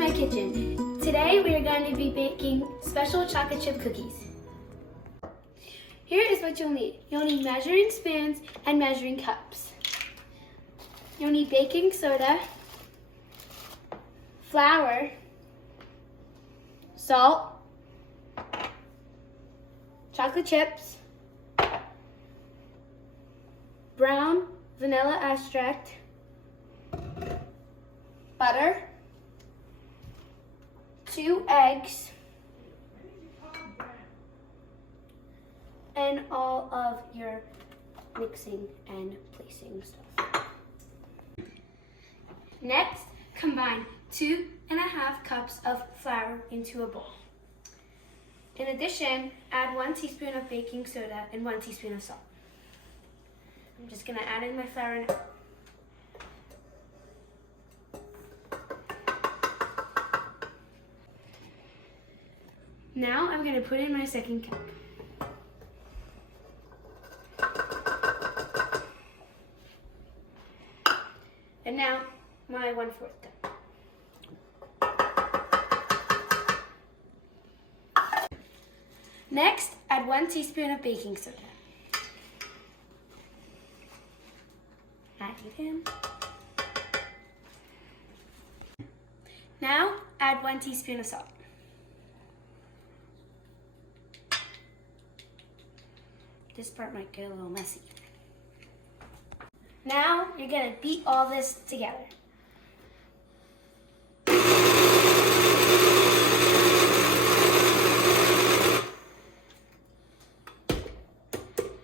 my kitchen. Today we are going to be baking special chocolate chip cookies. Here is what you'll need. You'll need measuring spoons and measuring cups. You'll need baking soda, flour, salt, chocolate chips, brown vanilla extract, butter, 2 eggs, and all of your mixing and placing stuff. Next, combine 2½ cups of flour into a bowl. In addition, add 1 teaspoon of baking soda and 1 teaspoon of salt. I'm just gonna add in my flour now. Now I'm going to put in my second cup. And now my 1/4 cup. Next, add 1 teaspoon of baking soda. Add it in. Now add 1 teaspoon of salt. This part might get a little messy. Now you're gonna beat all this together.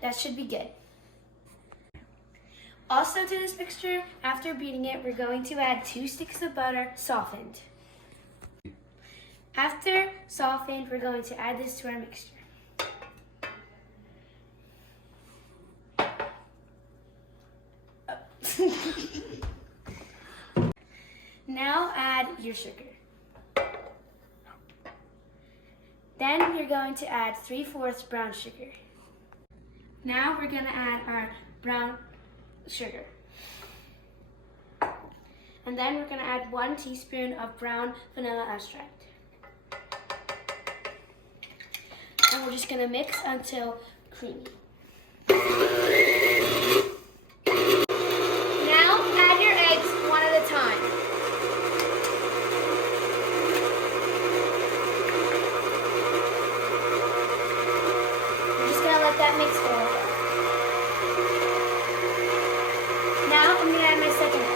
That should be good. Also to this mixture, after beating it, we're going to add 2 sticks of butter softened. After softened, we're going to add this to our mixture. Now add your sugar. Then you're going to add 3/4 brown sugar. Now we're going to add our brown sugar. And then we're going to add 1 teaspoon of brown vanilla extract. And we're just going to mix until creamy. That mix for it. Now I'm going to add my second egg.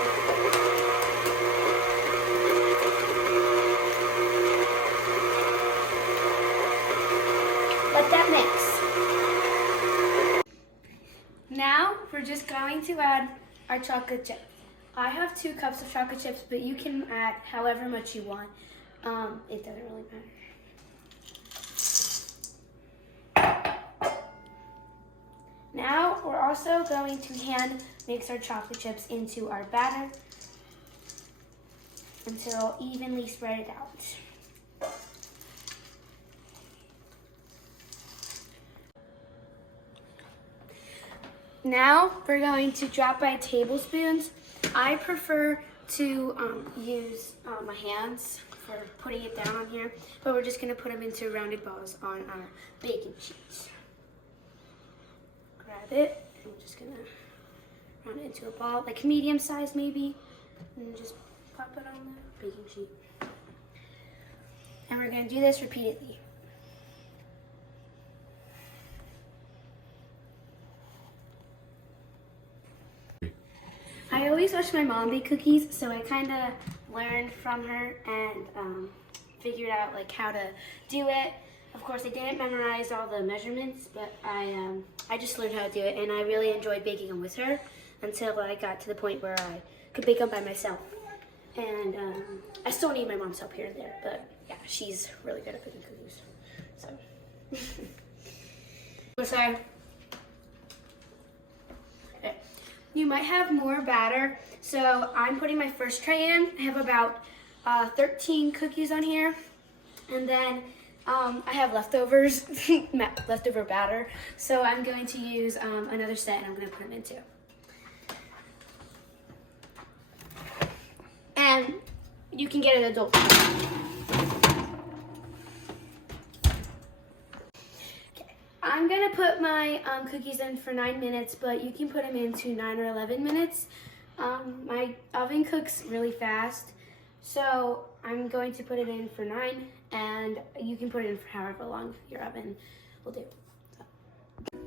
Let that mix. Now we're just going to add our chocolate chips. I have 2 cups of chocolate chips, but you can add however much you want. It doesn't really matter. Now we're also going to hand mix our chocolate chips into our batter until evenly spread it out. Now we're going to drop by tablespoons. I prefer to use my hands for putting it down on here, but we're just going to put them into rounded balls on our baking sheets. Grab it, and we're just gonna round it into a ball, like medium size maybe, and just pop it on the baking sheet. And we're gonna do this repeatedly. I always watch my mom bake cookies, so I kind of learned from her and figured out like how to do it. Of course, I didn't memorize all the measurements, but I just learned how to do it, and I really enjoyed baking them with her until I got to the point where I could bake them by myself. And I still need my mom's help here and there, but yeah, she's really good at baking cookies. So, sorry. Okay. You might have more batter, so I'm putting my first tray in. I have about 13 cookies on here, and then I have leftovers, leftover batter, so I'm going to use another set and I'm going to put them into. And you can get an adult. I'm gonna put my cookies in for 9 minutes, but you can put them into 9 or 11 minutes. My oven cooks really fast, so I'm going to put it in for 9, and you can put it in for however long your oven will do. So.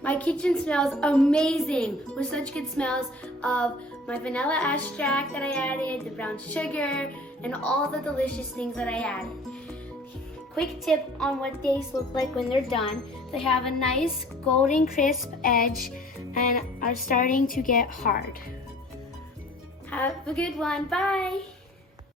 My kitchen smells amazing with such good smells of my vanilla extract that I added, the brown sugar, and all the delicious things that I added. Quick tip on what these look like when they're done. They have a nice golden crisp edge and are starting to get hard. Have a good one. Bye.